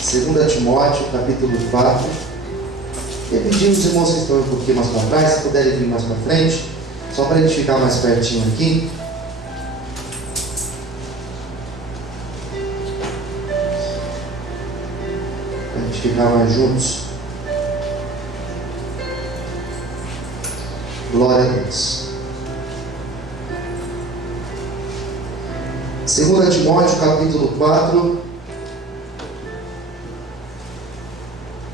2 Timóteo, capítulo 4. Eu pedi os irmãos que estão um pouquinho mais para trás, se puderem vir mais para frente, só para a gente ficar mais pertinho aqui. Para a gente ficar mais juntos. Glória a Deus. 2 Timóteo, capítulo 4,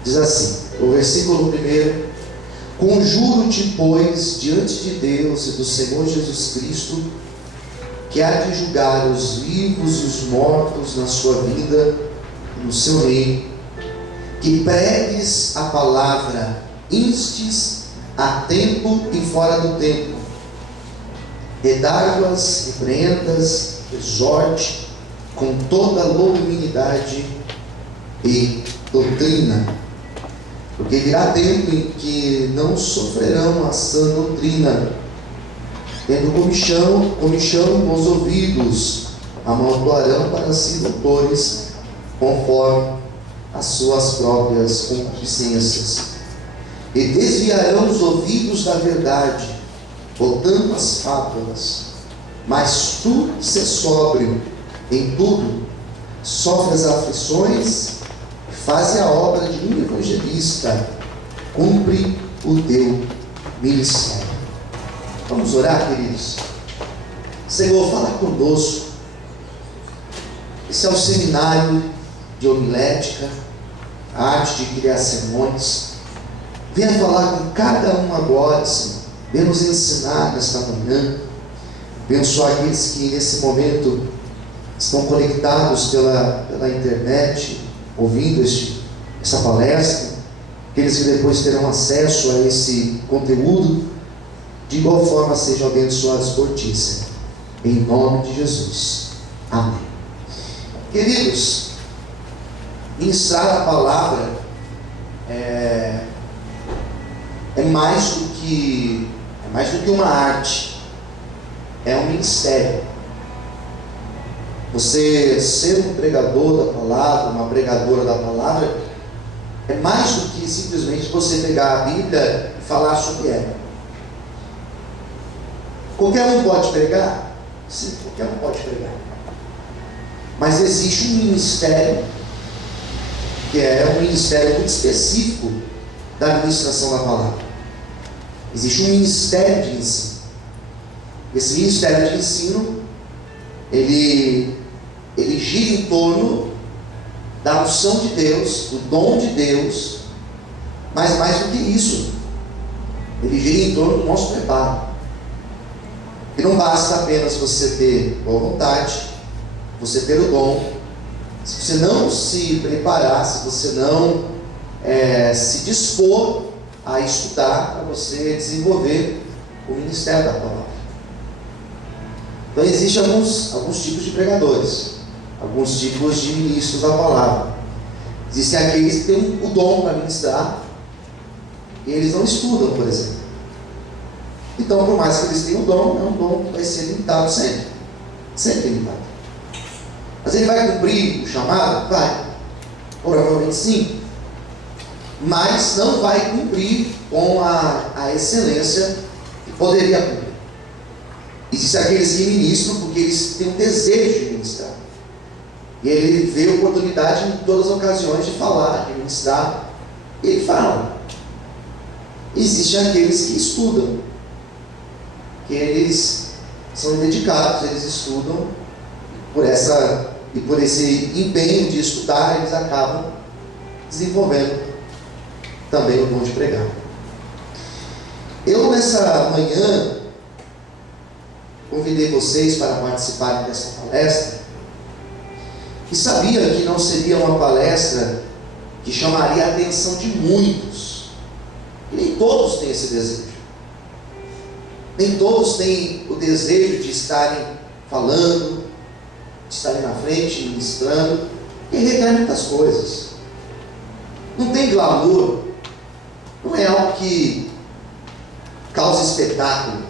diz assim, o versículo 1: Conjuro-te, pois, diante de Deus e do Senhor Jesus Cristo, que há de julgar os vivos e os mortos na sua vida e no seu reino, que pregues a palavra, instes a tempo e fora do tempo, redargue-as, repreendas, exorte com toda longanimidade e doutrina, porque virá tempo em que não sofrerão a sã doutrina, tendo comichão nos ouvidos, amontoarão para si doutores, conforme as suas próprias concupiscências, e desviarão os ouvidos da verdade, voltando às fábulas. Mas tu, sê sóbrio em tudo, sofre as aflições, faz a obra de um evangelista, cumpre o teu ministério. Vamos orar, queridos? Senhor, fala conosco. Esse é o seminário de homilética, a arte de criar sermões. Venha falar com cada um agora, Senhor. Venha nos ensinar nesta manhã. Abençoar aqueles que nesse momento estão conectados pela internet, ouvindo essa palestra, aqueles que depois terão acesso a esse conteúdo, de igual forma sejam abençoados por ti, Senhor. Em nome de Jesus. Amém. Queridos, ministrar a palavra é mais do que uma arte. É um ministério. Você ser um pregador da palavra, uma pregadora da palavra, é mais do que simplesmente você pegar a Bíblia e falar sobre ela. Qualquer um pode pregar? Sim, qualquer um pode pregar. Mas existe um ministério, que é um ministério muito específico da administração da palavra. Existe um ministério de ensino. Esse ministério de ensino, ele gira em torno da unção de Deus, do dom de Deus, mas mais do que isso, ele gira em torno do nosso preparo. E não basta apenas você ter boa vontade, você ter o dom, se você não se preparar, se você não se dispor a estudar para você desenvolver o ministério da palavra. Então existem alguns tipos de pregadores, alguns tipos de ministros da palavra. Existem aqueles que têm o dom para ministrar e eles não estudam, por exemplo. Então, por mais que eles tenham o dom, é um dom que vai ser limitado sempre. Sempre limitado. Mas ele vai cumprir o chamado? Vai. Provavelmente sim. Mas não vai cumprir com a excelência que poderia cumprir. Existem aqueles que ministram porque eles têm um desejo de ministrar. E ele vê oportunidade em todas as ocasiões de falar, de ministrar. E ele fala. Existem aqueles que estudam, que eles são dedicados, eles estudam, e por esse empenho de estudar, eles acabam desenvolvendo também o dom de pregar. Eu, nessa manhã, convidei vocês para participarem dessa palestra, e sabia que não seria uma palestra que chamaria a atenção de muitos, e nem todos têm esse desejo. Nem todos têm o desejo de estarem falando, de estarem na frente, ministrando, e requer muitas coisas. Não tem glamour, não é algo que causa espetáculo.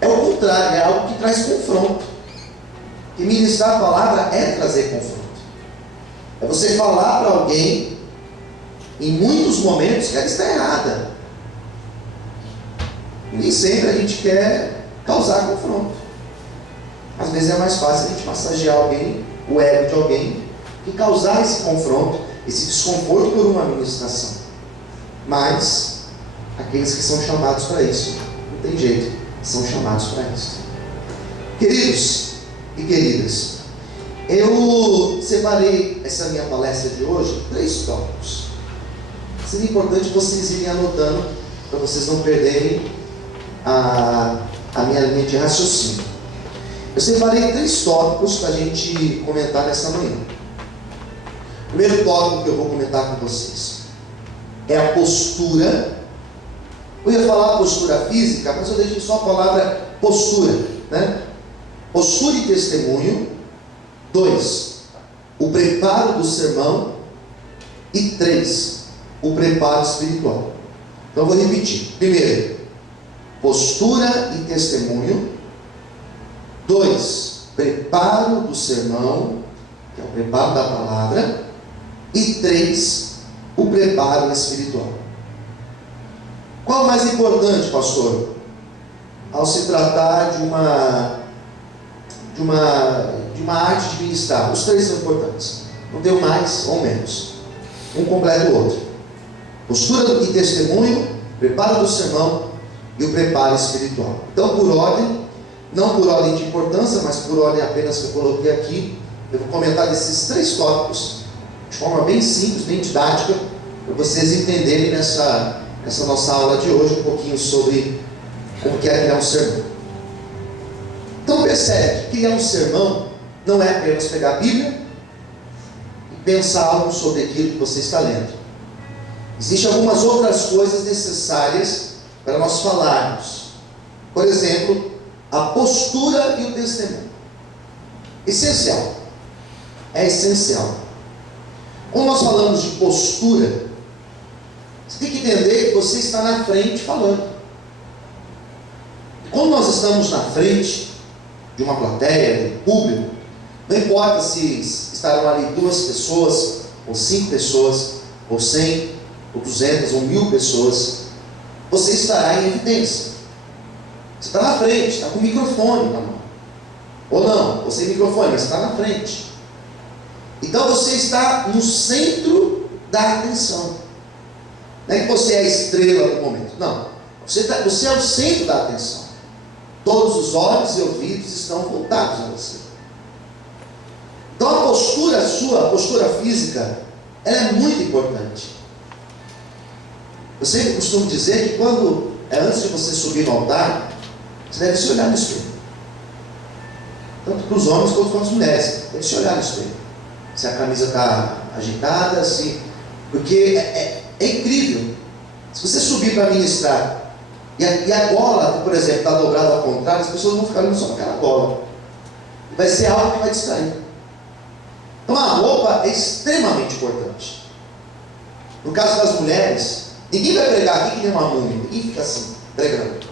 É o contrário, é algo que traz confronto. E ministrar a palavra é trazer confronto. É você falar para alguém, em muitos momentos, que ela está errada. E nem sempre a gente quer causar confronto. Às vezes é mais fácil a gente massagear alguém, o ego de alguém, que causar esse confronto, esse desconforto por uma ministração. Mas aqueles que são chamados para isso, não tem jeito, são chamados para isso. Queridos e queridas, eu separei essa minha palestra de hoje em 3 tópicos. Seria importante vocês irem anotando, para vocês não perderem a minha linha de raciocínio. Eu separei 3 tópicos para a gente comentar nessa manhã. O primeiro tópico que eu vou comentar com vocês é a postura. Eu ia falar postura física, mas eu deixei só a palavra postura, né? Postura e testemunho. 2, o preparo do sermão. E 3, o preparo espiritual. Então eu vou repetir. Primeiro, postura e testemunho. 2, preparo do sermão, que é o preparo da palavra. E 3, o preparo espiritual. Qual é o mais importante, pastor? Ao se tratar de uma arte de ministrar, os 3 são importantes. Não tem um mais ou menos. Um completa o outro. Postura e testemunho, preparo do sermão e o preparo espiritual. Então, por ordem, não por ordem de importância, mas por ordem apenas que eu coloquei aqui, eu vou comentar desses 3 tópicos de forma bem simples, bem didática, para vocês entenderem nessa nossa aula de hoje um pouquinho sobre como que é criar um sermão. Então percebe que criar um sermão não é apenas pegar a Bíblia e pensar algo sobre aquilo que você está lendo. Existem algumas outras coisas necessárias para nós falarmos. Por exemplo, a postura e o testemunho. Essencial. É essencial. Quando nós falamos de postura, você tem que entender que você está na frente falando. E quando nós estamos na frente de uma plateia, de um público, não importa se estarão ali 2 pessoas, ou 5 pessoas, ou 100, ou 200, ou 1000 pessoas, você estará em evidência. Você está na frente, está com o microfone na mão. Ou não, você tem microfone, mas está na frente. Então você está no centro da atenção. Não é que você é a estrela do momento. Não. Você é o centro da atenção. Todos os olhos e ouvidos estão voltados a você. Então a postura sua, a postura física, ela é muito importante. Eu sempre costumo dizer que antes de você subir no altar, você deve se olhar no espelho. Tanto para os homens quanto para as mulheres. Deve se olhar no espelho. Se a camisa está agitada, porque é incrível. Se você subir para ministrar e a gola, por exemplo, está dobrada ao contrário, as pessoas vão ficar olhando só para aquela gola. E vai ser algo que vai distrair. Então a roupa é extremamente importante. No caso das mulheres, ninguém vai pregar aqui que nem uma múmia. Ninguém fica assim, pregando.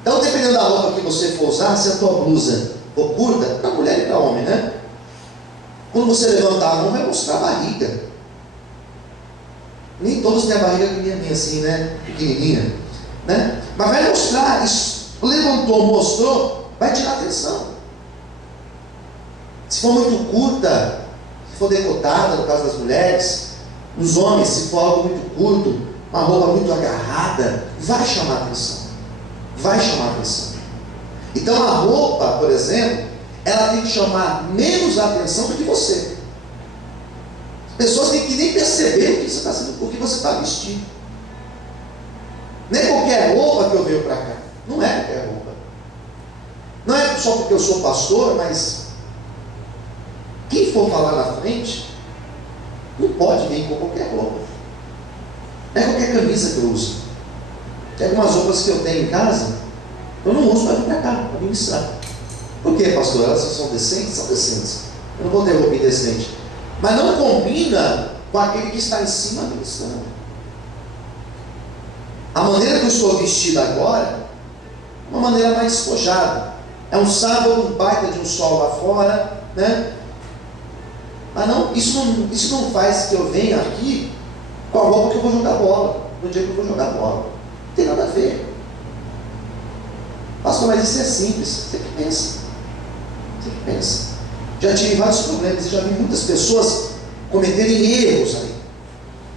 Então, dependendo da roupa que você for usar, se a tua blusa for curta, para mulher e para homem, né? Quando você levantar a mão, vai mostrar a barriga. Nem todos têm a barriga que nem a minha, assim, né? Pequenininha, né? Mas vai mostrar, isso, levantou, mostrou, vai tirar atenção. Se for muito curta, se for decotada, no caso das mulheres, os homens, se for algo muito curto, uma roupa muito agarrada, vai chamar atenção. Vai chamar atenção. Então a roupa, por exemplo, ela tem que chamar menos atenção do que você. As pessoas têm que nem perceber o que você está vestindo. Nem qualquer roupa que eu venho para cá. Não é qualquer roupa. Não é só porque eu sou pastor, mas quem for falar na frente não pode vir com qualquer roupa. Não é qualquer camisa que eu uso. Tem algumas roupas que eu tenho em casa, eu não uso para vir para cá, para ministrar. Por quê, pastor? Elas são decentes? São decentes. Eu não vou ter roupa indecente. Mas não combina com aquele que está em cima ministrando. A maneira que eu estou vestido agora, é uma maneira mais despojada. É um sábado, um baita de um sol lá fora, né? Mas não, isso não faz que eu venha aqui com a roupa que eu vou jogar bola, no dia que eu vou jogar bola. Não tem nada a ver. Pastor, mas isso é simples. Você que pensa. Você que pensa. Já tive vários problemas e já vi muitas pessoas cometerem erros aí.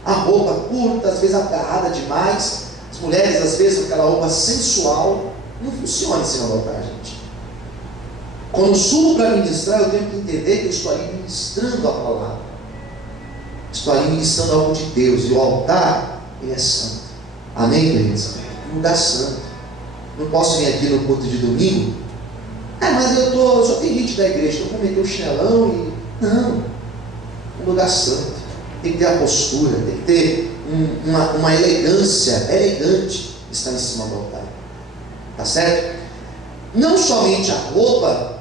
A roupa curta, às vezes agarrada demais. As mulheres, às vezes, com aquela roupa sensual. Não funciona em cima do altar, gente. Quando eu subo para ministrar, eu tenho que entender que eu estou ali ministrando a palavra. Estou ali ministrando algo de Deus. E o altar, ele é santo. Amém, queridos? Um lugar santo. Não posso vir aqui no culto de domingo. Mas eu só tenho gente da igreja, então vou meter o chinelão e... Não. Um lugar santo. Tem que ter a postura, tem que ter uma elegância, elegante, estar em cima do altar. Tá certo? Não somente a roupa,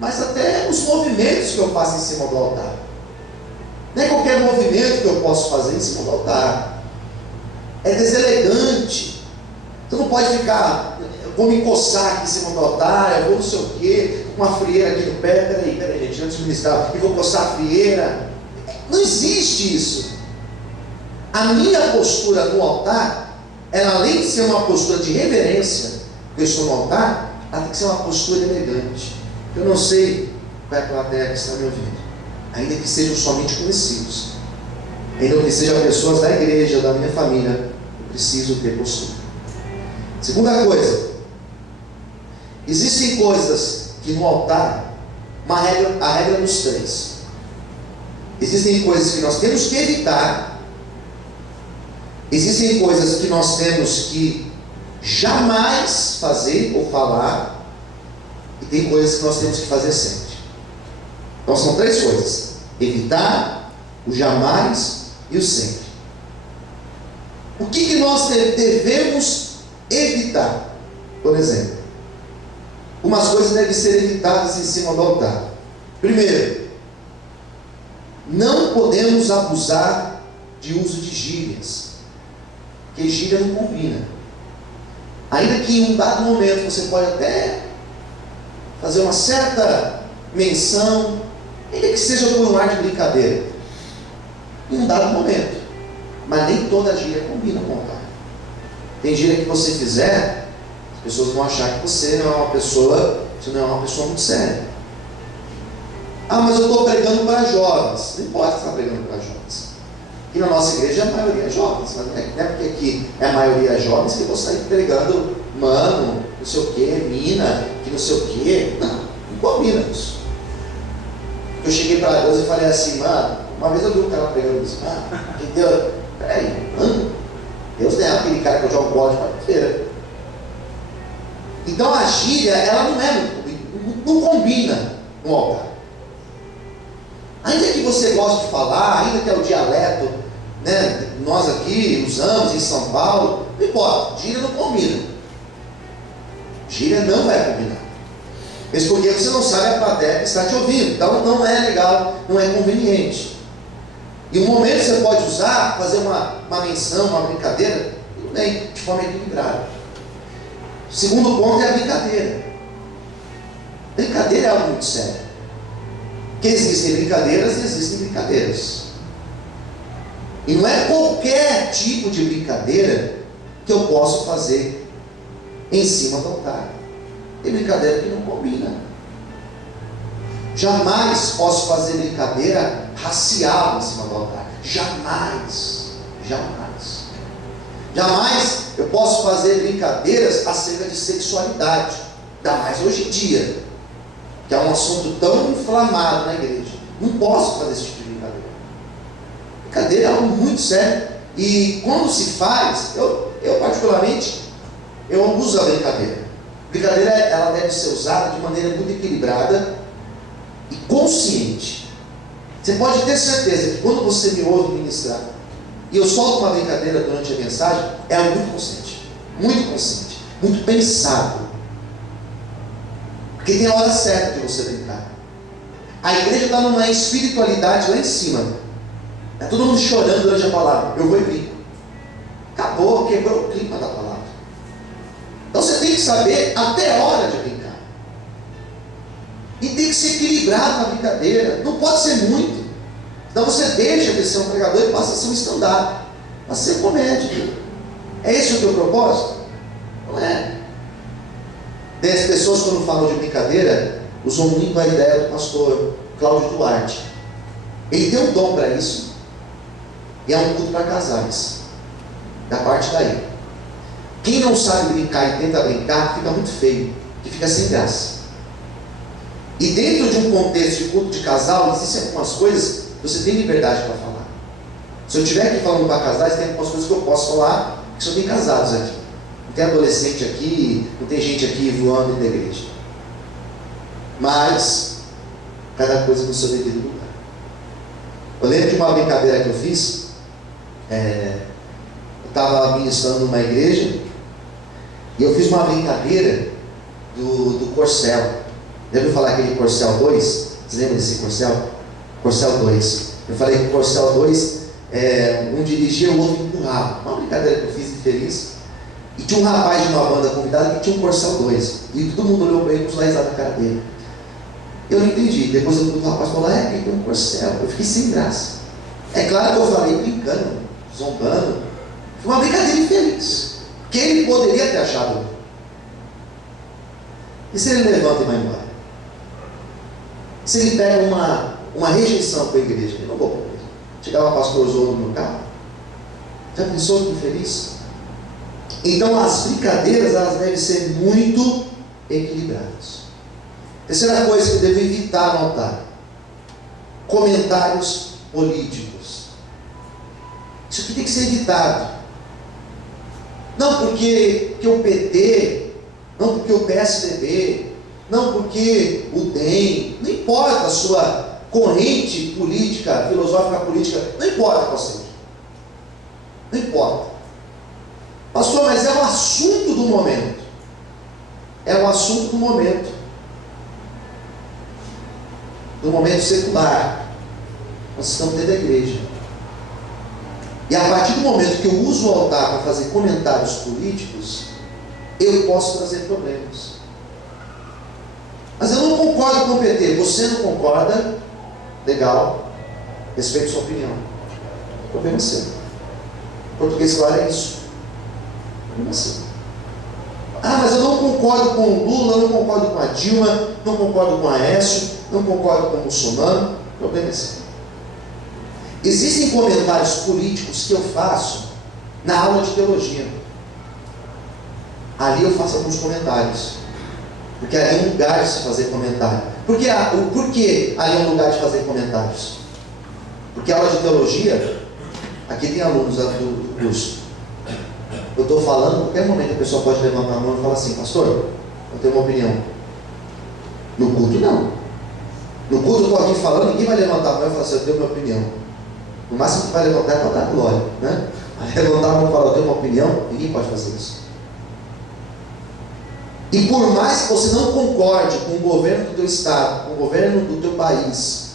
mas até os movimentos que eu faço em cima do altar. Não é qualquer movimento que eu posso fazer em cima do altar. É deselegante. Tu não pode ficar, eu vou me coçar aqui em cima do altar, eu vou não sei o quê, com uma frieira aqui no pé, peraí, gente, antes de ministrar, eu vou coçar a frieira. Não existe isso. A minha postura no altar, ela além de ser uma postura de reverência, que eu estou no altar, ela tem que ser uma postura elegante. Eu não sei qual é a plateia que está me ouvindo, ainda que sejam somente conhecidos, ainda que sejam pessoas da igreja, da minha família, eu preciso ter postura. Segunda coisa, existem coisas que no altar, a regra dos três. Existem coisas que nós temos que evitar, existem coisas que nós temos que jamais fazer ou falar, e tem coisas que nós temos que fazer sempre. Então são três coisas: evitar, o jamais e o sempre. O que nós devemos evitar? Por exemplo, umas coisas devem ser evitadas em cima do altar. Primeiro, não podemos abusar de uso de gírias, porque gíria não combina. Ainda que em um dado momento você pode até fazer uma certa menção, ainda que seja por um ar de brincadeira, em um dado momento, mas nem toda gíria combina com o altar. Tem gíria que você fizer, as pessoas vão achar que você não é uma pessoa muito séria. Mas eu estou pregando para jovens. Não importa estar pregando para jovens. Aqui na nossa igreja a maioria é jovens, mas não é porque aqui é a maioria jovens que eu vou sair pregando mano, não sei o que, mina, que não sei o que. Não combina isso. Eu cheguei para Deus e falei assim, mano, uma vez eu vi um cara pregando isso, que Deus, peraí, mano, Deus não é aquele cara que eu jogo bola de quarta-feira. Então a gíria, ela não combina no altar. Ainda que você goste de falar, ainda que é o dialeto, né, nós aqui usamos em São Paulo, não importa, gíria não combina. Gíria não vai combinar. Mesmo porque você não sabe a plateia que está te ouvindo, então não é legal, não é conveniente. E um momento você pode usar, fazer uma menção, uma brincadeira, tudo bem, de forma equilibrada. O segundo ponto é a brincadeira. Brincadeira é algo muito sério. Que existem brincadeiras e existem brincadeiras. E não é qualquer tipo de brincadeira que eu posso fazer em cima do altar. Tem brincadeira que não combina. Jamais posso fazer brincadeira racial em cima do altar. Jamais. Jamais. Jamais eu posso fazer brincadeiras acerca de sexualidade. Ainda mais hoje em dia, que é um assunto tão inflamado na igreja. Não posso fazer esse tipo de brincadeira. Brincadeira é algo muito sério. E quando se faz, eu particularmente, eu uso a brincadeira. Brincadeira, ela deve ser usada de maneira muito equilibrada e consciente. Você pode ter certeza que quando você me ouve ministrar, e eu solto uma brincadeira durante a mensagem, é algo muito consciente, muito pensado. Porque tem a hora certa de você brincar. A igreja está numa espiritualidade lá em cima. É todo mundo chorando durante a palavra. Eu vou e brinco. Acabou, quebrou o clima da palavra. Então você tem que saber até a hora de brincar. E tem que ser equilibrado na brincadeira. Não pode ser muito. Então você deixa de ser um pregador e passa a ser um stand-up, passa a ser comédia. É esse o teu propósito? Não é. Daí as pessoas, quando falam de brincadeira, usam muito a ideia do pastor Cláudio Duarte. Ele tem um dom para isso, e é um culto para casais. Da parte daí. Quem não sabe brincar e tenta brincar, fica muito feio, que fica sem graça. E dentro de um contexto de culto de casal, existem algumas coisas que você tem liberdade para falar. Se eu estiver aqui falando para casais, tem algumas coisas que eu posso falar, que só tem casados aqui. Não tem adolescente aqui, não tem gente aqui voando da igreja. Mas, cada coisa no seu devido lugar. Eu lembro de uma brincadeira que eu fiz. Eu estava ministrando numa igreja e eu fiz uma brincadeira do Corcel. Lembra falar aquele Corcel 2? Vocês lembram desse Corcel? Corcel 2. Eu falei que o Corcel 2, um dirigia, o outro empurrava. Uma brincadeira que eu fiz infeliz. E tinha um rapaz de uma banda convidada que tinha um Corcel 2. E todo mundo olhou para ele e pôs risada na cara dele. Eu não entendi. Depois o rapaz falou, que tem um Corcel. Eu fiquei sem graça. É claro que eu falei brincando, zombando. Foi uma brincadeira infeliz. Que ele poderia ter achado. E se ele levanta e vai embora? Se ele pega uma rejeição para a igreja, eu não vou para a igreja. Chegava pastor Zolo no meu carro. Já pensou que infeliz? Então as brincadeiras, elas devem ser muito equilibradas. Terceira coisa que eu devo evitar no altar: comentários políticos. Isso aqui tem que ser evitado. Não porque o PT, não porque o PSDB, não porque o DEM, não importa a sua corrente política, filosófica política, não importa qual seja. Não importa. Pastor, mas é o assunto do momento. É o assunto do momento. Do momento secular. Nós estamos dentro da igreja. E a partir do momento que eu uso o altar para fazer comentários políticos, eu posso trazer problemas. Mas eu não concordo com o PT. Você não concorda? Legal. Respeito a sua opinião. O problema é seu. O português claro é isso. O problema é seu. Mas eu não concordo com o Lula, não concordo com a Dilma, não concordo com a Aécio, não concordo com o Bolsonaro. O problema é seu. Existem comentários políticos que eu faço na aula de teologia. Ali eu faço alguns comentários. Porque ali é um lugar de se fazer comentário. Por que ali é um lugar de fazer comentários? Porque a aula de teologia, aqui tem alunos do curso. Eu estou falando, em qualquer momento a pessoa pode levantar a mão e falar assim: pastor, eu tenho uma opinião. No culto não. No culto eu estou aqui falando, ninguém vai levantar a mão e falar assim: eu tenho uma opinião. No máximo que vai levantar é para dar glória, né? Vai levantar a mão e falar: eu tenho uma opinião. Ninguém pode fazer isso. E por mais que você não concorde com o governo do teu estado, com o governo do teu país,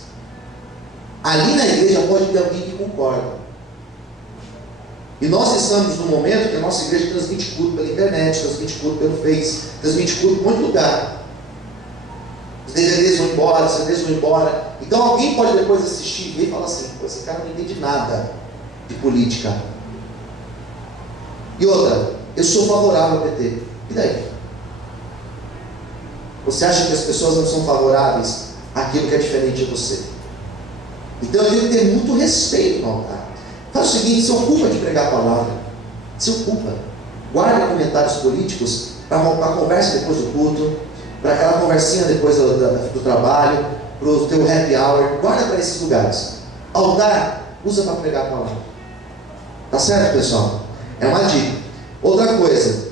ali na igreja pode ter alguém que concorda. E nós estamos no momento que a nossa igreja transmite culto pela internet, transmite culto pelo Face, transmite culto em muito lugar. Os DVDs vão embora, os CDs vão embora. Então alguém pode depois assistir e ver e falar assim: pô, esse cara não entende nada de política. E outra, eu sou favorável ao PT. E daí? Você acha que as pessoas não são favoráveis àquilo que é diferente de você? Então eu tenho que ter muito respeito no altar. Faz o seguinte: se ocupa de pregar a palavra. Se ocupa. Guarda comentários políticos para a conversa depois do culto, para aquela conversinha depois do trabalho, para o teu happy hour. Guarda para esses lugares. Altar, usa para pregar a palavra. Tá certo, pessoal? É uma dica. Outra coisa: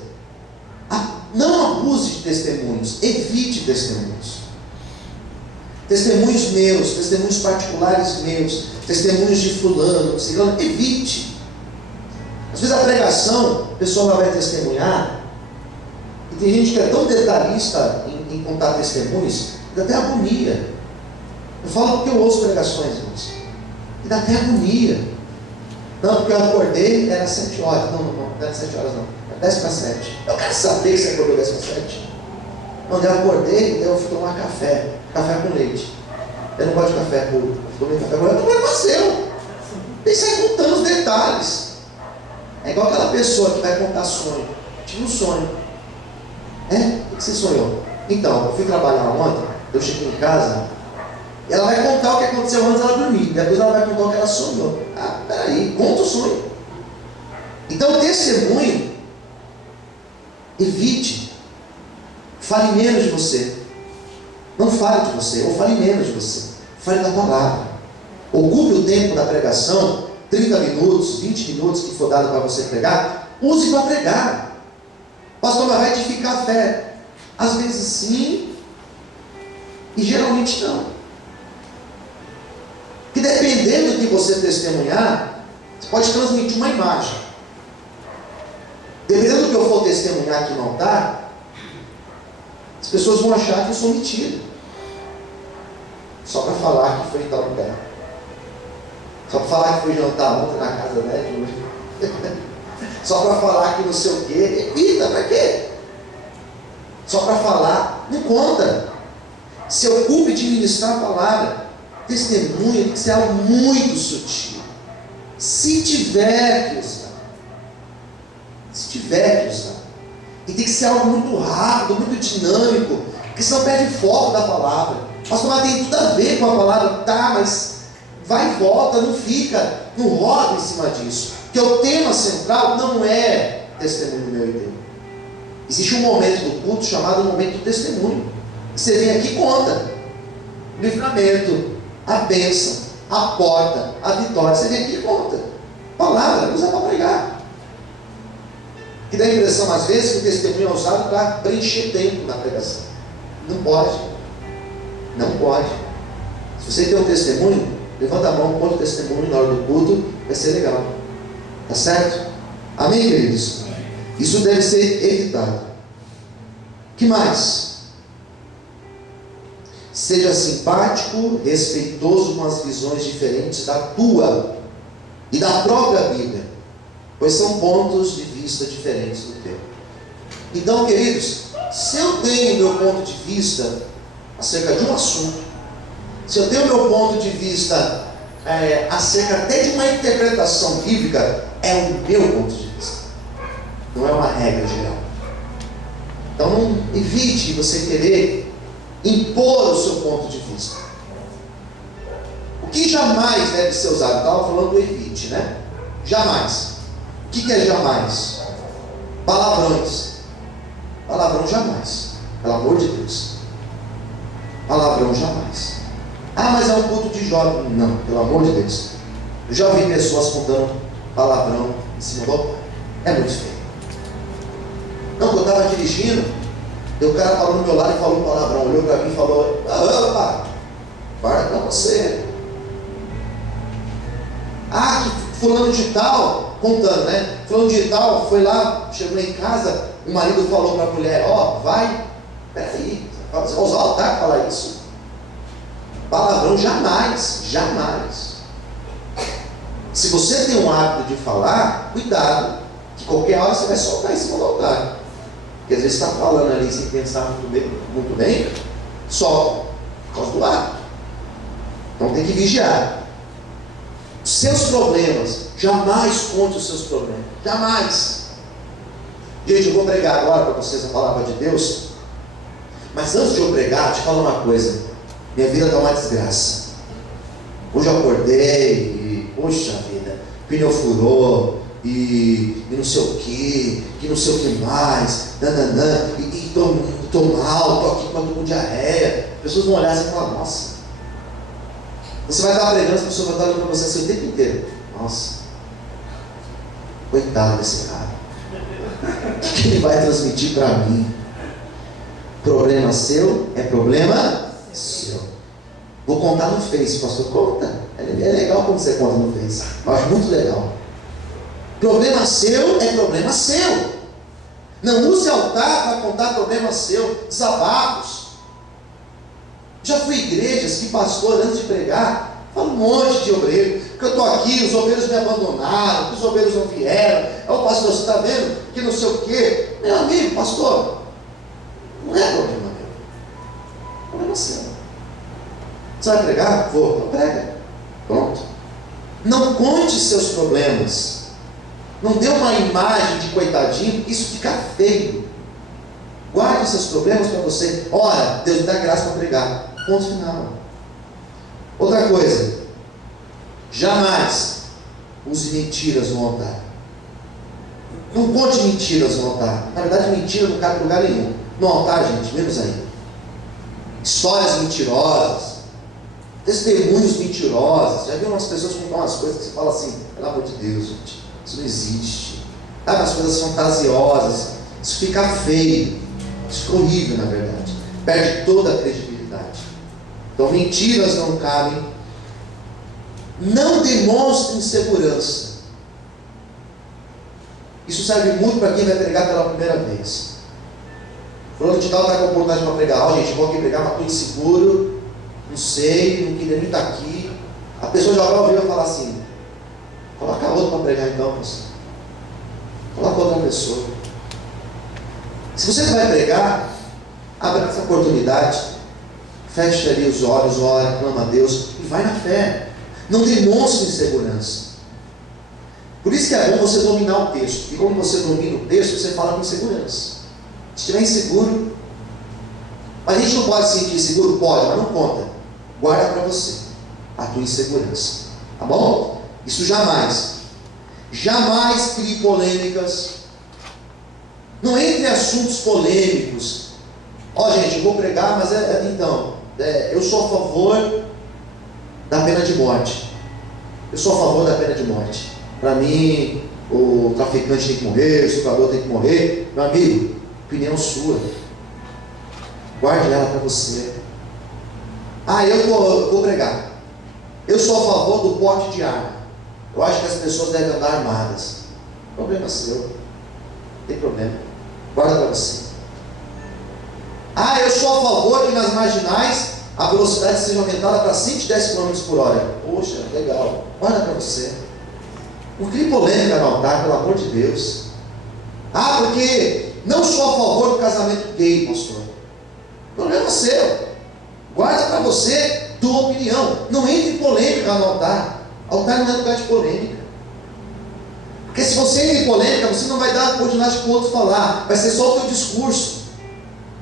não abuse de testemunhos, evite testemunhos. Testemunhos meus, testemunhos particulares meus, testemunhos de fulano, ciclano, evite. Às vezes a pregação, a pessoa vai testemunhar, e tem gente que é tão detalhista em contar testemunhos, que dá até agonia. Eu falo porque eu ouço pregações, irmãos, e dá até agonia. Não, porque eu acordei, era 7 horas. Não era 7 horas não. 10 para 7. Eu quero saber que você acordou 10 para 7. Quando eu acordei, eu fui tomar café com leite. Eu não gosto de café puro. Tomei café puro, eu tomei passeio. Ele sai contando os detalhes. É igual aquela pessoa que vai contar sonho. Tive um sonho. O que você sonhou? Então, eu fui trabalhar ontem, eu cheguei em casa, e ela vai contar o que aconteceu antes dela dormir. Depois ela vai contar o que ela sonhou. Peraí, conta o sonho. Então, testemunho, evite. Fale menos de você. Não fale de você, ou fale menos de você. Fale da palavra. Ocupe o tempo da pregação, 30 minutos, 20 minutos que for dado para você pregar, use para pregar. Pastor, mas vai edificar a fé. Às vezes sim, e geralmente não. Que dependendo do que você testemunhar, você pode transmitir uma imagem. Dependendo do que eu for testemunhar aqui no altar, as pessoas vão achar que eu sou metido. Só para falar que foi em tal lugar. Só para falar que fui jantar ontem na casa dela. Só para falar que não sei o quê. Evita, para quê? Só para falar, não conta. Se ocupe de ministrar a palavra. Testemunha tem que ser algo muito sutil. Se tiver que usar. Se tiver que usar. E tem que ser algo muito rápido, muito dinâmico, porque senão perde foco da palavra. Pastor, mas tem tudo a ver com a palavra. Tá, mas vai e volta, não fica, não roda em cima disso. Porque o tema central não é testemunho meu e teu. Existe um momento do culto chamado momento do testemunho. Você vem aqui e conta. O livramento, a bênção, a porta, a vitória. Você vem aqui e conta. Palavra, usa para pregar. Que dá a impressão, às vezes, que o testemunho é usado para preencher tempo na pregação. Não pode. Não pode. Se você tem um testemunho, levanta a mão, põe o testemunho na hora do culto, vai ser legal. Tá certo? Amém, queridos? Isso deve ser evitado. O que mais? Seja simpático, respeitoso com as visões diferentes da tua e da própria Bíblia, pois são pontos de vista diferentes do teu. Então, queridos, se eu tenho meu ponto de vista acerca de um assunto, se eu tenho meu ponto de vista acerca até de uma interpretação bíblica, é o meu ponto de vista, não é uma regra geral. Então não evite você querer impor o seu ponto de vista. O que jamais deve ser usado? Estava falando do evite, né? Jamais. O que é jamais? Palavrões. Palavrão jamais. Pelo amor de Deus. Palavrão jamais. Mas é um culto de jovem. Não, pelo amor de Deus. Eu já ouvi pessoas contando palavrão em cima do altar. É muito feio. Não, eu estava dirigindo, e o cara parou no meu lado e falou um palavrão, olhou para mim e falou: opa, para com você. Que fulano de tal, contando, né? Fulano de tal foi lá, chegou em casa, o marido falou para a mulher: vai, peraí, você vai usar o altar para falar isso? Palavrão jamais, jamais. Se você tem um hábito de falar, cuidado, que qualquer hora você vai soltar em cima do altar. Porque às vezes você está falando ali sem pensar muito bem, solta, por causa do hábito. Então tem que vigiar. Os seus problemas, jamais conte os seus problemas, jamais. Gente, eu vou pregar agora para vocês a palavra de Deus, mas antes de eu pregar, te falo uma coisa: minha vida está uma desgraça. Hoje eu acordei e, poxa vida, pneu furou, e não sei o que não sei o que mais, e tô mal, tô aqui com diarreia. As pessoas vão olhar assim e falar: nossa. Você vai estar pregando, as pessoas vão estar olhando para você assim o tempo inteiro: nossa, coitado desse cara, o que ele vai transmitir para mim? Problema seu é problema seu. Vou contar no Face, pastor. Conta, é legal quando você conta no Face, eu acho muito legal. Problema seu é problema seu. Não use altar para contar problema seu, desabafos. Já fui em igrejas que pastor, antes de pregar, fala um monte de obreiro, que eu estou aqui, os obreiros me abandonaram, que os obreiros não vieram. O pastor, você está vendo que não sei o quê. Meu amigo, pastor, não é problema meu, é problema seu. Você vai pregar? Vou, então prega. Pronto. Não conte seus problemas. Não dê uma imagem de coitadinho, porque isso fica feio. Guarde seus problemas para você. Ora, Deus me dá graça para pregar. Ponto final. Outra coisa, jamais use mentiras no altar. Não conte mentiras no altar. Na verdade, mentira não cabe em lugar nenhum. No altar, gente, menos ainda. Histórias mentirosas, testemunhos mentirosos. Já viu umas pessoas contar umas coisas que você fala assim, pelo amor de Deus, gente, isso não existe. Sabe, as coisas fantasiosas. Isso fica feio. Isso fica horrível, na verdade. Perde toda a credibilidade. Então, mentiras não cabem. Não demonstre insegurança. Isso serve muito para quem vai pregar pela primeira vez. Fulano de tal está com a oportunidade para pregar. Gente, eu vou aqui pregar, mas estou inseguro, não sei, não queria nem estar aqui. A pessoa já vai ouvir e falar assim: coloca outro para pregar então, pastor. Coloca outra pessoa. Se você vai pregar, abra essa oportunidade, feche ali os olhos, ora, clama a Deus e vai na fé. Não demonstre insegurança. Por isso que é bom você dominar o texto. E quando você domina o texto, você fala com segurança. Se estiver inseguro, mas a gente não pode se sentir inseguro? Pode, mas não conta. Guarda para você a tua insegurança. Tá bom? Isso jamais. Jamais crie polêmicas. Não entre em assuntos polêmicos. Gente, eu vou pregar, mas eu sou a favor da pena de morte. Eu sou a favor da pena de morte. Para mim, o traficante tem que morrer, o estuprador tem que morrer. Meu amigo, opinião sua. Guarde ela para você. Eu vou pregar. Eu sou a favor do porte de arma. Eu acho que as pessoas devem andar armadas. Problema seu. Não tem problema. Guarda para você. Eu sou a favor que nas marginais a velocidade seja aumentada para 110 km por hora. Poxa, legal. Guarda para você. Não crie polêmica no altar, pelo amor de Deus. Porque não sou a favor do casamento gay, pastor. Problema seu. Guarda para você tua opinião. Não entre em polêmica no altar. Altar não é lugar de polêmica. Porque se você entra em polêmica, você não vai dar a oportunidade para o outro falar. Vai ser só o teu discurso.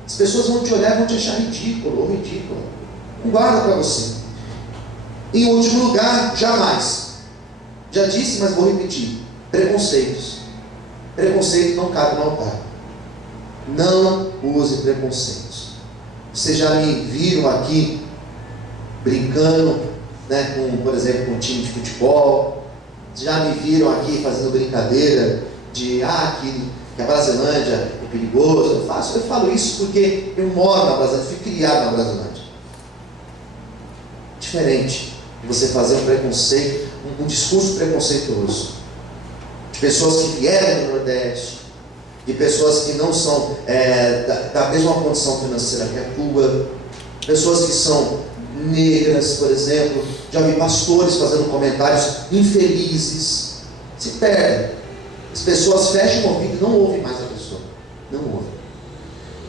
As pessoas vão te olhar e vão te achar ridículo ou ridícula. Não guarda para você. Em último lugar, jamais. Já disse, mas vou repetir. Preconceitos. Preconceito não cabe no altar. Não use preconceitos. Vocês já me viram aqui brincando, por exemplo, com um time de futebol. Já me viram aqui fazendo brincadeira de que a Brasilândia é perigoso. Eu falo isso porque eu moro na Brasilândia, fui criado na Brasilândia. Diferente de você fazer um preconceito, um discurso preconceituoso, de pessoas que vieram do Nordeste, de pessoas que não são da mesma condição financeira que a tua, pessoas que são negras, por exemplo. Já vi pastores fazendo comentários infelizes. Se perdem. As pessoas fecham o ouvido e não ouvem mais a pessoa. Não ouvem.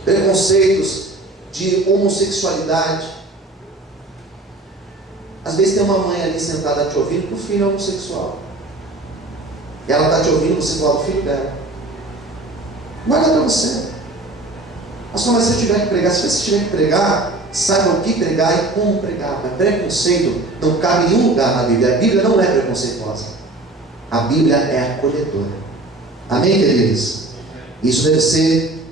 Preconceitos de homossexualidade. Às vezes tem uma mãe ali sentada te ouvindo que o filho é homossexual. E ela está te ouvindo, você fala do filho dela. Guarda para você. Mas se você tiver que pregar, se você tiver que pregar, saiba o que pregar e como pregar. Mas preconceito não cabe em nenhum lugar na Bíblia. A Bíblia não é preconceituosa. A Bíblia é acolhedora. Amém, queridos? Isso deve ser,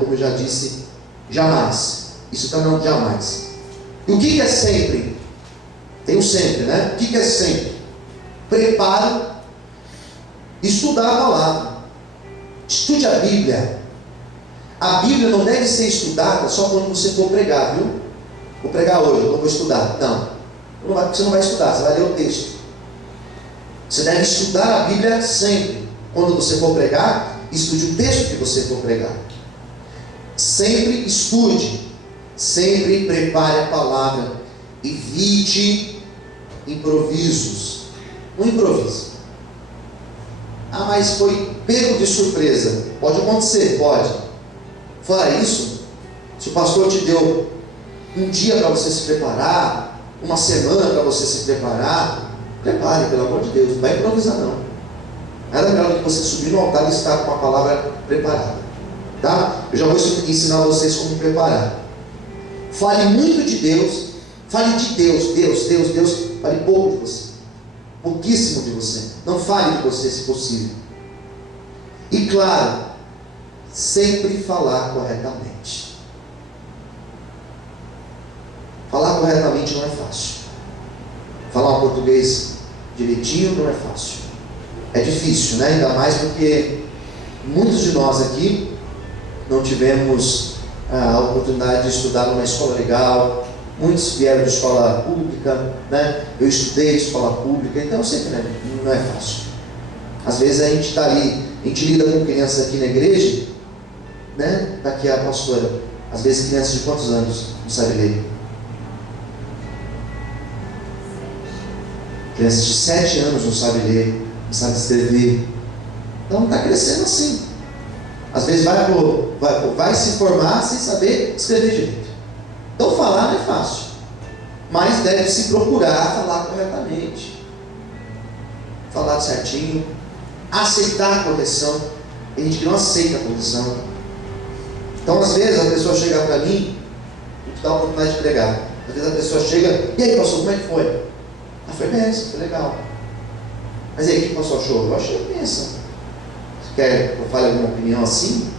como eu já disse, jamais. Isso está não jamais. E o que é sempre? Tem o sempre, né? O que é sempre? Preparo, estudar a palavra. Estude a Bíblia. A Bíblia não deve ser estudada só quando você for pregar, viu? Vou pregar hoje, eu não vou estudar. Não. Você não vai estudar, você vai ler o texto. Você deve estudar a Bíblia sempre. Quando você for pregar, estude o texto que você for pregar. Sempre estude. Sempre prepare a palavra. Evite improvisos. Não improvise. Mas foi pego de surpresa. Pode acontecer, pode. Fora isso, se o pastor te deu um dia para você se preparar, uma semana para você se preparar, Prepare, pelo amor de Deus, não vai improvisar não. Nada melhor do que você subir no altar e estar com a palavra preparada. Tá? Eu já vou ensinar vocês como preparar. Fale muito de Deus. Fale de Deus, Deus. Fale pouco de você. Pouquíssimo de você. Não fale de você, se possível. E claro, sempre falar corretamente. Falar corretamente não é fácil. Falar um português direitinho não é fácil. É difícil, né? Ainda mais porque muitos de nós aqui não tivemos a oportunidade de estudar numa escola legal. Muitos vieram de escola pública, né? Eu estudei de escola pública, então eu sei que não é fácil. Às vezes a gente está ali, a gente lida com crianças aqui na igreja, né? Está aqui a pastora. Às vezes crianças de quantos anos não sabem ler? Crianças de 7 anos não sabem ler, não sabem escrever. Então está crescendo assim. Às vezes vai se formar sem saber escrever direito. Então falar não é fácil, mas deve se procurar falar corretamente, falar certinho, aceitar a correção. Tem gente que não aceita a correção. Então às vezes a pessoa chega para mim, e dá a oportunidade de pregar. Às vezes a pessoa chega, e aí pastor, como é que foi? Ah, foi bem, foi legal. Mas e aí, o que o pastor achou? Eu achei bênção. Você quer que eu fale alguma opinião assim?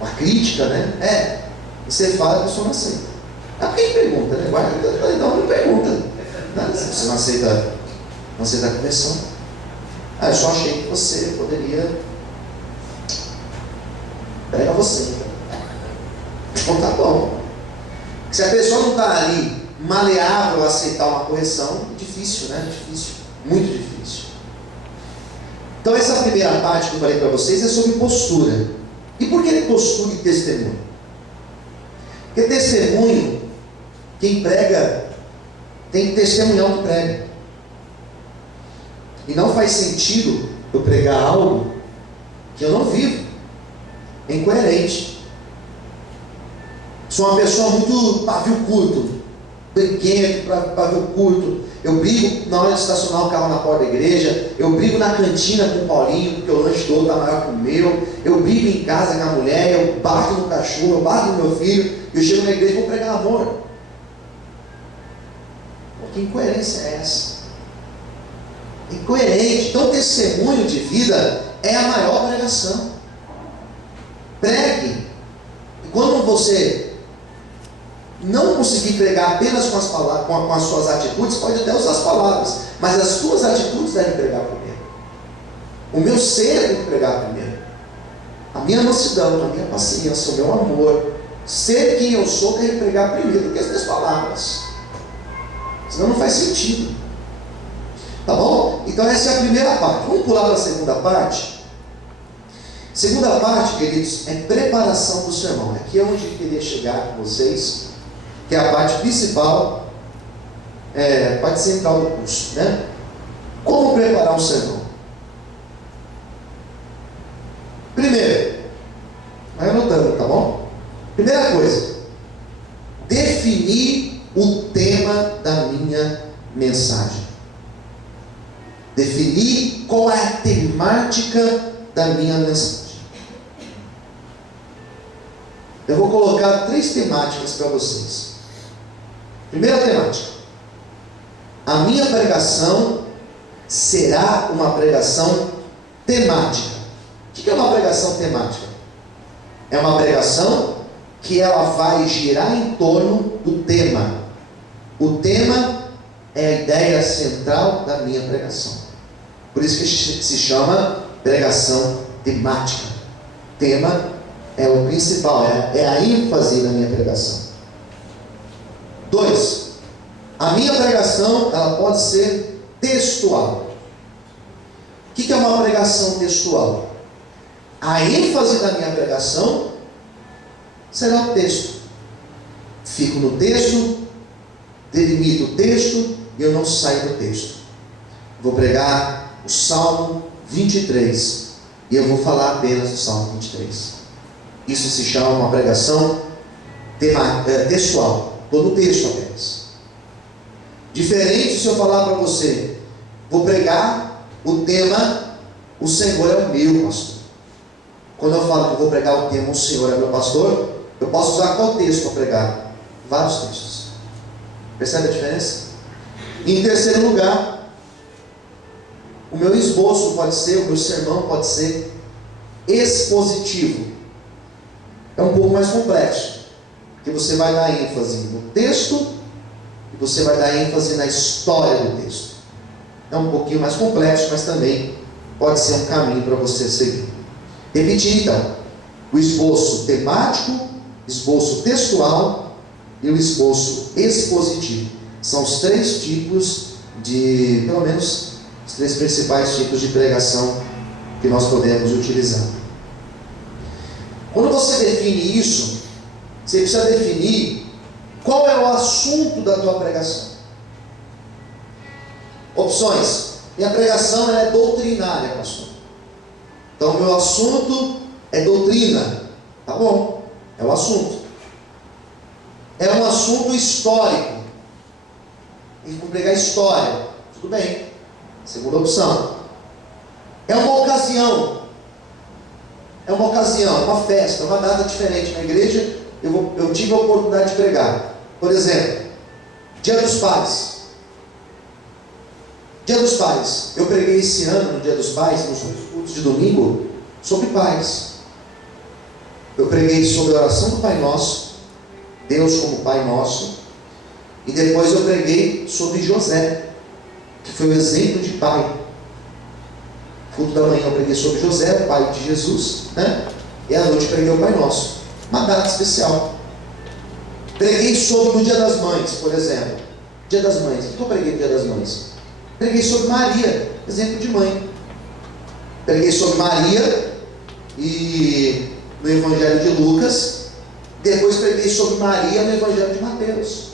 Uma crítica, né? Você fala, a pessoa não aceita. Ah, quem pergunta, né? Não pergunta. Você não aceita a correção. Ah, eu só achei que você poderia. Prega você. Então tá bom. Se a pessoa não está ali maleável a aceitar uma correção, é difícil, né? Difícil. Muito difícil. Então essa primeira parte que eu falei para vocês é sobre postura. E por que postura e testemunho? Porque testemunho, quem prega tem que testemunhar o que prega. E não faz sentido eu pregar algo que eu não vivo. É incoerente. Sou uma pessoa muito pavio curto, brinquedo para pavio curto. Eu brigo na hora de estacionar o carro na porta da igreja. Eu brigo na cantina com o Paulinho, porque o lanche do outro está maior que o meu. Eu brigo em casa com a mulher. Eu bato no cachorro, eu bato no meu filho. Eu chego na igreja e vou pregar amor. Que incoerência é essa? Incoerente. Então, testemunho de vida é a maior pregação. Pregue. E quando você não conseguir pregar apenas com as palavras, com as suas atitudes, pode até usar as palavras, mas as suas atitudes devem pregar primeiro. O meu ser tem que pregar primeiro. A minha mansidão, a minha paciência, o meu amor, ser quem eu sou tem que pregar primeiro do que as minhas palavras. Senão não faz sentido. Tá bom? Então essa é a primeira parte. Vamos pular para a segunda parte. Segunda parte, queridos, é preparação do sermão. Aqui é onde eu queria chegar com vocês, que é a parte principal, a parte central do curso, né? Como preparar um sermão? Primeiro, vai anotando, tá bom? Primeira coisa, definir o tema da minha mensagem. Definir qual é a temática da minha mensagem. Eu vou colocar 3 temáticas para vocês. Primeira temática: a minha pregação será uma pregação temática. O que é uma pregação temática? É uma pregação que ela vai girar em torno do tema. O tema é a ideia central da minha pregação. Por isso que se chama pregação temática. Tema é o principal, é a ênfase da minha pregação. 2. A minha pregação, ela pode ser textual. O que é uma pregação textual? A ênfase da minha pregação será o texto. Fico no texto, delimito o texto e eu não saio do texto. Vou pregar o Salmo 23 e eu vou falar apenas do Salmo 23. Isso se chama uma pregação textual. Estou no texto apenas. Diferente se eu falar para você, vou pregar o tema "O Senhor é o meu pastor". Quando eu falo que eu vou pregar o tema "O Senhor é meu pastor", eu posso usar qual texto para pregar? Vários textos. Percebe a diferença? Em terceiro lugar, o meu esboço pode ser, o meu sermão pode ser expositivo. É um pouco mais complexo, porque você vai dar ênfase no texto e você vai dar ênfase na história do texto. É um pouquinho mais complexo, mas também pode ser um caminho para você seguir. Repetir então: o esboço temático, esboço textual e o esboço expositivo. São os três tipos de, pelo menos, os três principais tipos de pregação que nós podemos utilizar. Quando você define isso, você precisa definir qual é o assunto da tua pregação. Opções: minha pregação é doutrinária, pastor. Então, meu assunto é doutrina. Tá bom, é o assunto. É um assunto histórico. Eu vou pregar história. Tudo bem. Segunda opção. É uma ocasião. É uma ocasião, uma festa, uma data diferente na igreja. Eu tive a oportunidade de pregar. Por exemplo, Dia dos Pais. Dia dos Pais. Eu preguei esse ano, no Dia dos Pais, nos cultos de domingo, sobre pais. Eu preguei sobre a oração do Pai Nosso, Deus como Pai Nosso, e depois eu preguei sobre José, que foi o exemplo de pai. Culto da manhã eu preguei sobre José, o pai de Jesus, né? E à noite eu preguei o Pai Nosso, uma data especial. Preguei sobre o Dia das Mães, por exemplo. Dia das Mães. O que eu preguei no Dia das Mães? Preguei sobre Maria, exemplo de mãe. Preguei sobre Maria e no Evangelho de Lucas. Depois preguei sobre Maria no Evangelho de Mateus.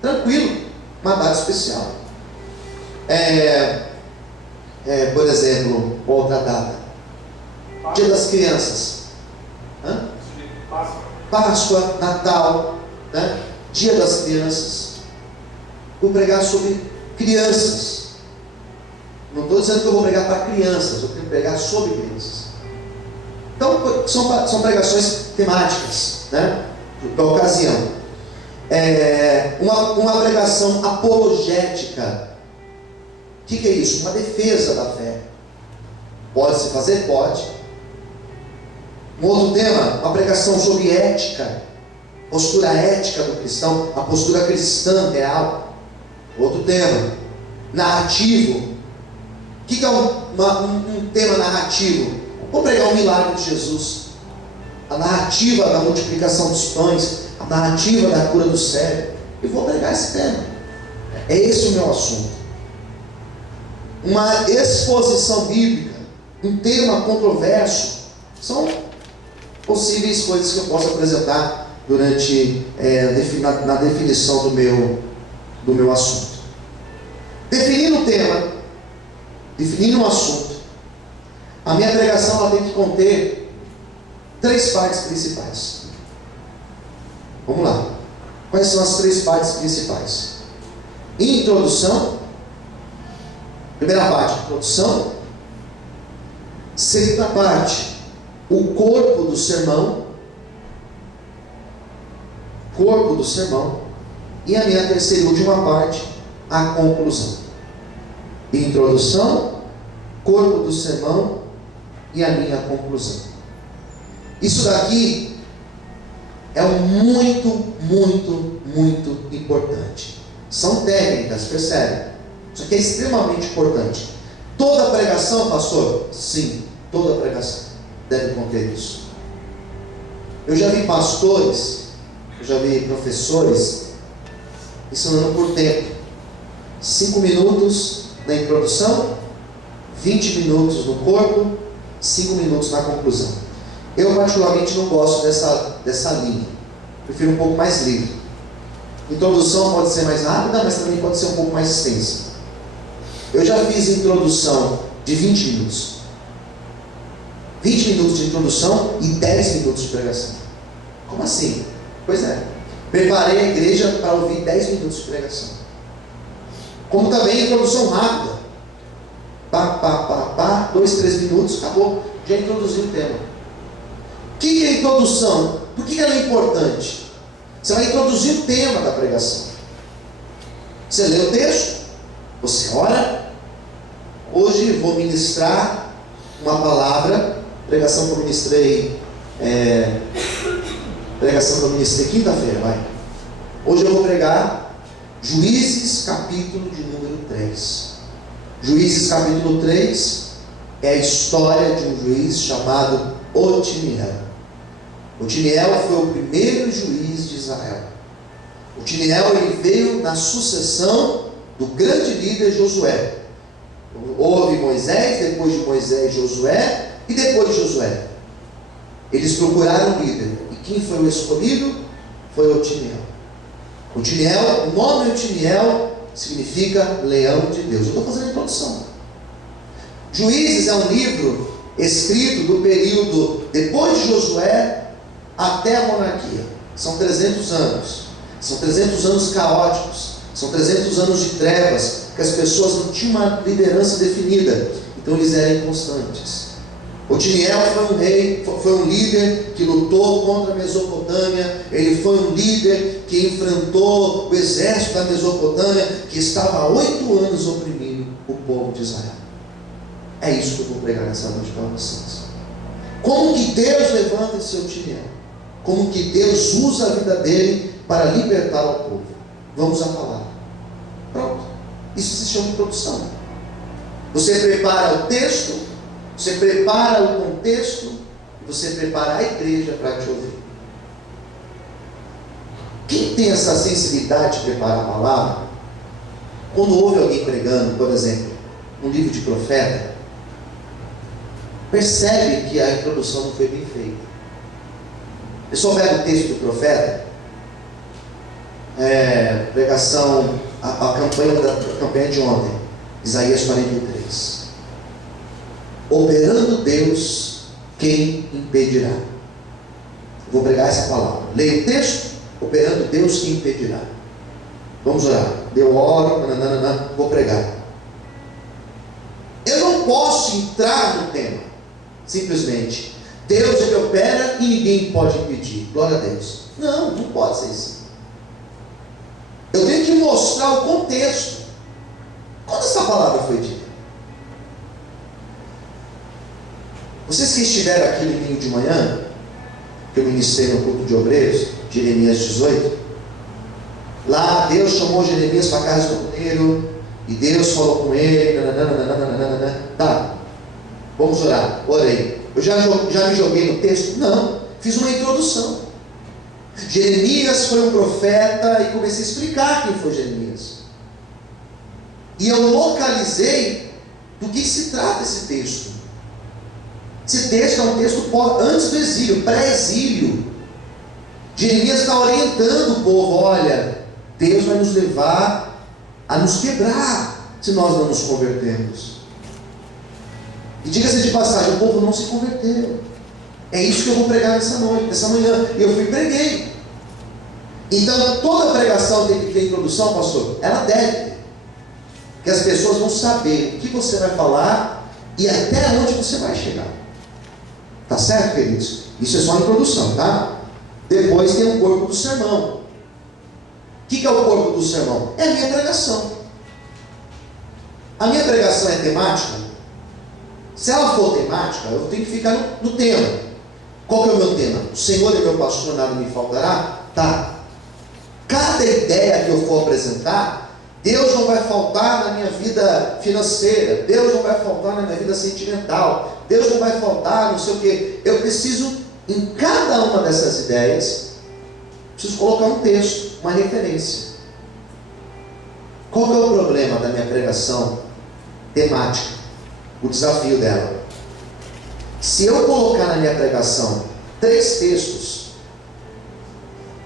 Tranquilo, uma data especial. Por exemplo, outra data. Dia das Crianças. Páscoa, Natal, né? Dia das Crianças. Vou pregar sobre crianças. Não estou dizendo que eu vou pregar para crianças, eu quero pregar sobre crianças. Então, são pregações temáticas, né? Da ocasião. Uma pregação apologética. O que é isso? Uma defesa da fé. Pode-se fazer? Pode. Um outro tema, uma pregação sobre ética, postura ética do cristão, a postura cristã real. Outro tema, narrativo. O que é um tema narrativo? Vou pregar o milagre de Jesus, a narrativa da multiplicação dos pães, a narrativa da cura do cego. Eu vou pregar esse tema. É esse o meu assunto. Uma exposição bíblica, um tema controverso, são possíveis coisas que eu posso apresentar durante na definição do meu assunto. Definindo o tema, definindo um assunto, a minha pregação ela tem que conter três partes principais. Vamos lá. Quais são as três partes principais? Introdução. Primeira parte, introdução. Segunda parte, o corpo do sermão. Corpo do sermão. E a minha terceira e última parte, a conclusão. Introdução, corpo do sermão e a minha conclusão. Isso daqui é muito, muito, muito importante. São técnicas, percebe? Isso aqui é extremamente importante. Toda pregação, pastor? Sim, toda pregação deve conter isso. Eu já vi pastores, eu já vi professores ensinando por tempo. 5 minutos na introdução, 20 minutos no corpo, 5 minutos na conclusão. Eu particularmente não gosto dessa linha. Prefiro um pouco mais livre. Introdução pode ser mais rápida, mas também pode ser um pouco mais extensa. Eu já fiz introdução de 20 minutos. 20 minutos de introdução e 10 minutos de pregação. Como assim? Pois é. Preparei a igreja para ouvir 10 minutos de pregação. Como também introdução rápida. 2, 3 minutos, acabou. Já introduziu o tema. O que é a introdução? Por que ela é importante? Você vai introduzir o tema da pregação. Você lê o texto, você ora. Hoje vou ministrar uma palavra, pregação que eu ministrei quinta-feira, vai. Hoje eu vou pregar Juízes, capítulo de número 3. Juízes, capítulo 3 é a história de um juiz chamado Otiniel. Otiniel foi o primeiro juiz de Israel. Otiniel ele veio na sucessão do grande líder Josué. Houve Moisés, depois de Moisés Josué, e depois de Josué eles procuraram um líder. E quem foi o escolhido? Foi Otiniel. Otiniel, o nome Otiniel significa leão de Deus. Eu estou fazendo a introdução. Juízes é um livro escrito do período depois de Josué até a monarquia. São 300 anos. São 300 anos caóticos. São 300 anos de trevas, que as pessoas não tinham uma liderança definida. Então eles eram inconstantes. Otiniel foi um rei, foi um líder que lutou contra a Mesopotâmia. Ele foi um líder que enfrentou o exército da Mesopotâmia, que estava há 8 anos oprimindo o povo de Israel. É isso que eu vou pregar nessa noite para vocês. Como que Deus levanta esse Otiniel? Como que Deus usa a vida dele para libertar o povo? Vamos à palavra. Pronto. Isso se chama introdução. Você prepara o texto, você prepara o contexto, e você prepara a igreja para te ouvir. Quem tem essa sensibilidade de preparar a palavra, quando ouve alguém pregando, por exemplo, um livro de profeta, percebe que a introdução não foi bem feita. A pessoa pega o texto do profeta, pregação, a campanha de ontem, Isaías 43. Operando Deus, quem impedirá? Vou pregar essa palavra. Leia o texto, operando Deus, quem impedirá? Vamos orar. Eu oro, vou pregar. Eu não posso entrar no tema, simplesmente. Deus ele opera e ninguém pode impedir. Glória a Deus. Não pode ser assim. Eu tenho que mostrar o contexto. Quando essa palavra foi dita? Vocês que estiveram aqui no domingo de manhã, que eu ministrei no culto de obreiros, Jeremias 18, lá Deus chamou Jeremias para a casa do copeiro, e Deus falou com ele, tá, vamos orar, orei. Eu já me joguei no texto? Não, fiz uma introdução. Jeremias foi um profeta e comecei a explicar quem foi Jeremias. E eu localizei do que se trata esse texto. Esse texto é um texto antes do exílio, pré-exílio. Jeremias está orientando o povo: olha, Deus vai nos levar a nos quebrar se nós não nos convertermos. E diga-se de passagem, o povo não se converteu. É isso que eu vou pregar nessa manhã. E eu fui e preguei. Então, toda pregação tem que ter introdução, pastor? Ela deve ter. Que as pessoas vão saber o que você vai falar e até onde você vai chegar. Tá certo, queridos? Isso é só a introdução, tá? Depois tem o corpo do sermão. O que é o corpo do sermão? É a minha pregação. A minha pregação é temática. Se ela for temática, eu tenho que ficar no tema. Qual que é o meu tema? O Senhor é meu pastor, nada me faltará? Tá. Cada ideia que eu for apresentar, Deus não vai faltar na minha vida financeira, Deus não vai faltar na minha vida sentimental, Deus não vai faltar não sei o que. Eu preciso, em cada uma dessas ideias, preciso colocar um texto, uma referência. Qual que é o problema da minha pregação temática? O desafio dela. Se eu colocar na minha pregação 3 textos,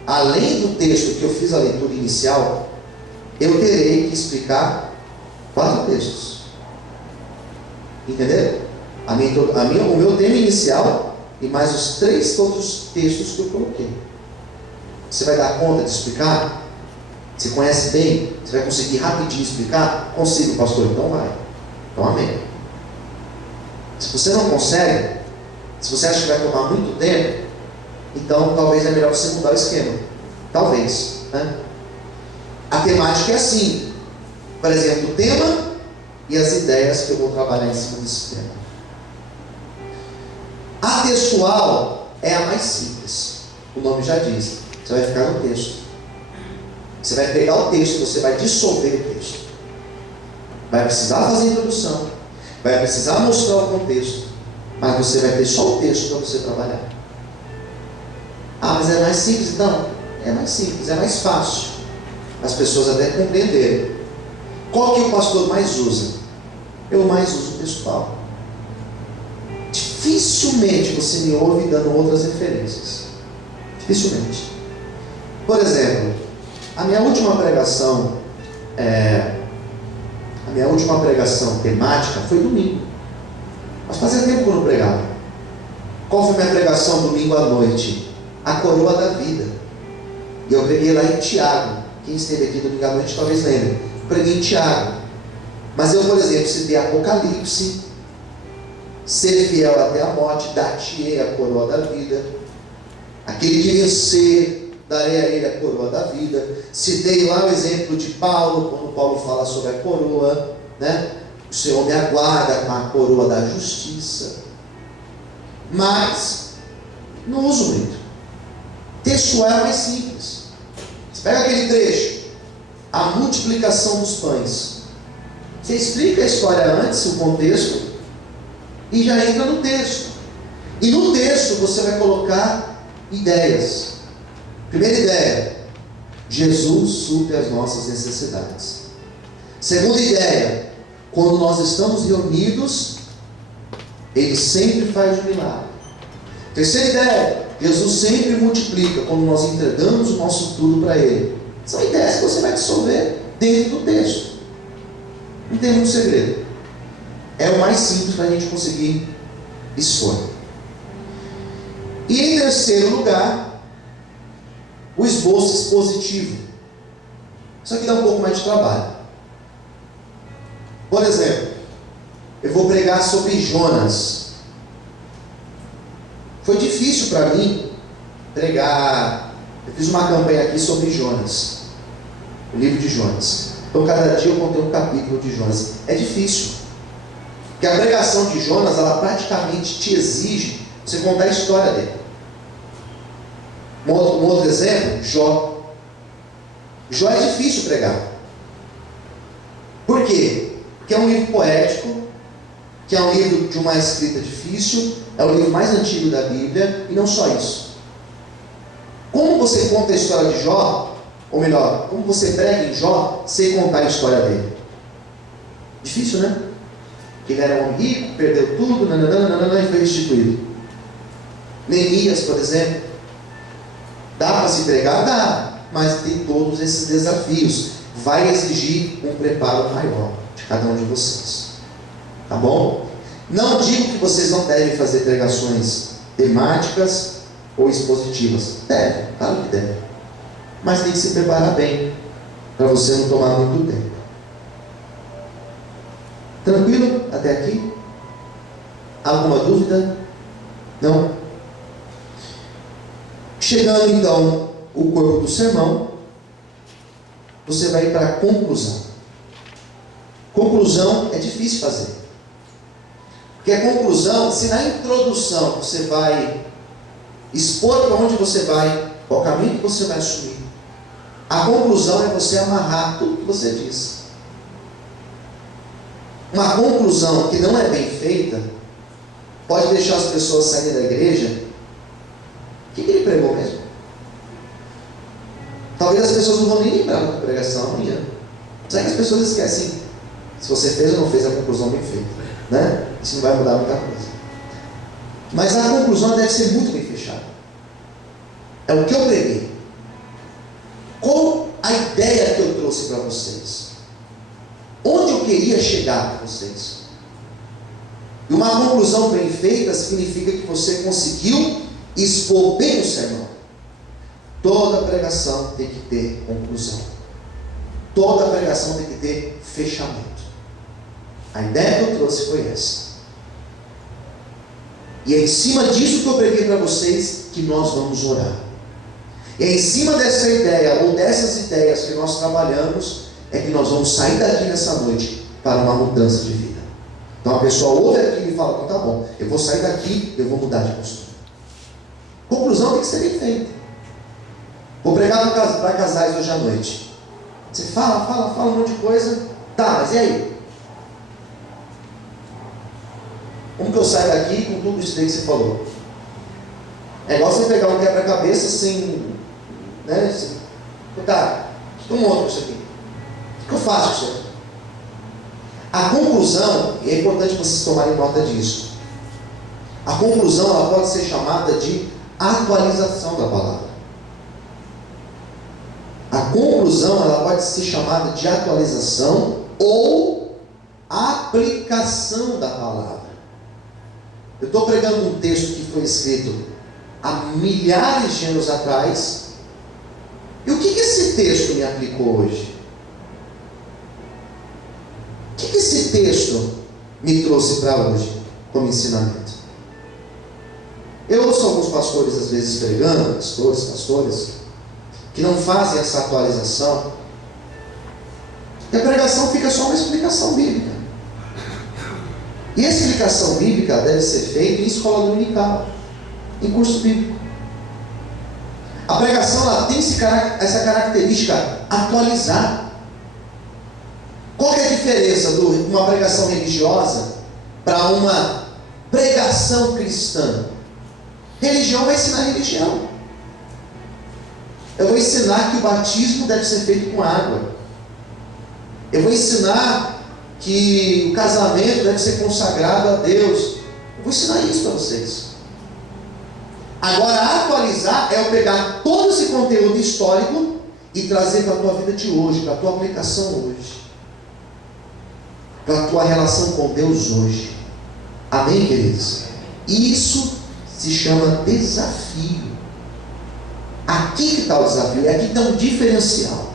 além do texto que eu fiz a leitura inicial, eu terei que explicar 4 textos. Entenderam? O meu tema inicial e mais os 3 outros textos que eu coloquei. Você vai dar conta de explicar? Você conhece bem? Você vai conseguir rapidinho explicar? Consigo, pastor, então vai. Então amém. Se você não consegue, se você acha que vai tomar muito tempo, então talvez é melhor você mudar o esquema. Talvez, né? A temática é assim. Por exemplo, o tema e as ideias que eu vou trabalhar em cima desse tema. A textual é a mais simples. O nome já diz. Você vai ficar no texto. Você vai pegar o texto, você vai dissolver o texto. Vai precisar fazer a introdução, vai precisar mostrar o contexto, mas você vai ter só o texto para você trabalhar. Ah, mas é mais simples? Não, é mais simples, é mais fácil. As pessoas até compreenderem. Qual que o pastor mais usa? Eu mais uso o textual. Dificilmente você me ouve dando outras referências. Dificilmente. Por exemplo, a minha última pregação temática foi domingo. Mas fazia tempo que eu não pregava. Qual foi a minha pregação domingo à noite? A coroa da vida. E eu preguei lá em Tiago. Quem esteve aqui domingo à noite talvez lembre. Preguei em Tiago. Mas eu, por exemplo, citei Apocalipse, ser fiel até a morte, dar-te-ei a coroa da vida. Aquele que vencer, darei a ele a coroa da vida. Citei lá o exemplo de Paulo, quando Paulo fala sobre a coroa, né? O Senhor me aguarda com a coroa da justiça. Mas não uso muito. Textual é mais simples. Você pega aquele trecho, a multiplicação dos pães. Você explica a história antes, o contexto, e já entra no texto. E no texto você vai colocar ideias. Primeira ideia: Jesus supre as nossas necessidades. Segunda ideia: quando nós estamos reunidos, Ele sempre faz um milagre. Terceira ideia: Jesus sempre multiplica quando nós entregamos o nosso tudo para Ele. São ideias que você vai dissolver dentro do texto. Não tem muito segredo. É o mais simples para a gente conseguir expor. E em terceiro lugar, o esboço expositivo. Isso aqui dá um pouco mais de trabalho. Por exemplo, eu vou pregar sobre Jonas. Foi difícil para mim pregar. Eu fiz uma campanha aqui sobre Jonas, o livro de Jonas. Então cada dia eu contei um capítulo de Jonas. É difícil, porque a pregação de Jonas, ela praticamente te exige você contar a história dele. Um outro exemplo, Jó. Jó é difícil pregar. Por quê? Porque é um livro poético, que é um livro de uma escrita difícil, é o livro mais antigo da Bíblia, e não só isso. Como você conta a história de Jó, ou melhor, como você prega em Jó, sem contar a história dele? Difícil, né? Porque ele era um homem rico, perdeu tudo, e foi restituído. Neemias, por exemplo, dá para se pregar? Dá, mas tem todos esses desafios. Vai exigir um preparo maior de cada um de vocês. Tá bom? Não digo que vocês não devem fazer pregações temáticas ou expositivas. Deve, claro que deve. Mas tem que se preparar bem, para você não tomar muito tempo. Tranquilo até aqui? Alguma dúvida? Não? Chegando então o corpo do sermão, você vai para a conclusão. Conclusão é difícil fazer. Porque a conclusão, se na introdução você vai expor para onde você vai, qual caminho que você vai assumir, a conclusão é você amarrar tudo que você diz. Uma conclusão que não é bem feita pode deixar as pessoas saírem da igreja. O que ele pregou mesmo? Talvez as pessoas não vão nem lembrar da pregação amanhã. Será que as pessoas esquecem se você fez ou não fez a conclusão bem feita, né? Isso não vai mudar muita coisa. Mas a conclusão deve ser muito bem fechada. É o que eu preguei. Qual a ideia que eu trouxe para vocês? Onde eu queria chegar para vocês? E uma conclusão bem feita significa que você conseguiu expor bem o sermão. Toda pregação tem que ter conclusão. Toda pregação tem que ter fechamento. A ideia que eu trouxe foi essa. E é em cima disso que eu preguei para vocês que nós vamos orar. E é em cima dessa ideia, ou dessas ideias que nós trabalhamos, é que nós vamos sair daqui nessa noite para uma mudança de vida. Então a pessoa ouve aquilo e fala, então tá bom, eu vou sair daqui, eu vou mudar de postura. Conclusão tem que ser bem feita. Vou pregar para casais hoje à noite. Você fala um monte de coisa. Tá, mas e aí? Como que eu saio daqui com tudo isso daí que você falou? É igual você pegar um quebra-cabeça sem... né? Tá, um outro isso aqui. O que eu faço com isso aqui? A conclusão, e é importante vocês tomarem nota disso, a conclusão ela pode ser chamada de atualização da palavra. A conclusão ela pode ser chamada de atualização ou aplicação da palavra. Eu estou pregando um texto que foi escrito há milhares de anos atrás. E o que esse texto me aplicou hoje? O que esse texto me trouxe para hoje como ensinamento? Eu ouço alguns pastores às vezes pregando, pastores, que não fazem essa atualização, e a pregação fica só uma explicação bíblica. E a explicação bíblica deve ser feita em escola dominical, em curso bíblico. A pregação ela tem essa característica, atualizar. Qual que é a diferença de uma pregação religiosa para uma pregação cristã? Religião vai ensinar religião. Eu vou ensinar que o batismo deve ser feito com água. Eu vou ensinar que o casamento deve ser consagrado a Deus. Eu vou ensinar isso para vocês. Agora, atualizar é eu pegar todo esse conteúdo histórico e trazer para a tua vida de hoje, para a tua aplicação hoje, para a tua relação com Deus hoje. Amém, queridos? Isso se chama desafio. Aqui que está o desafio, aqui está um diferencial.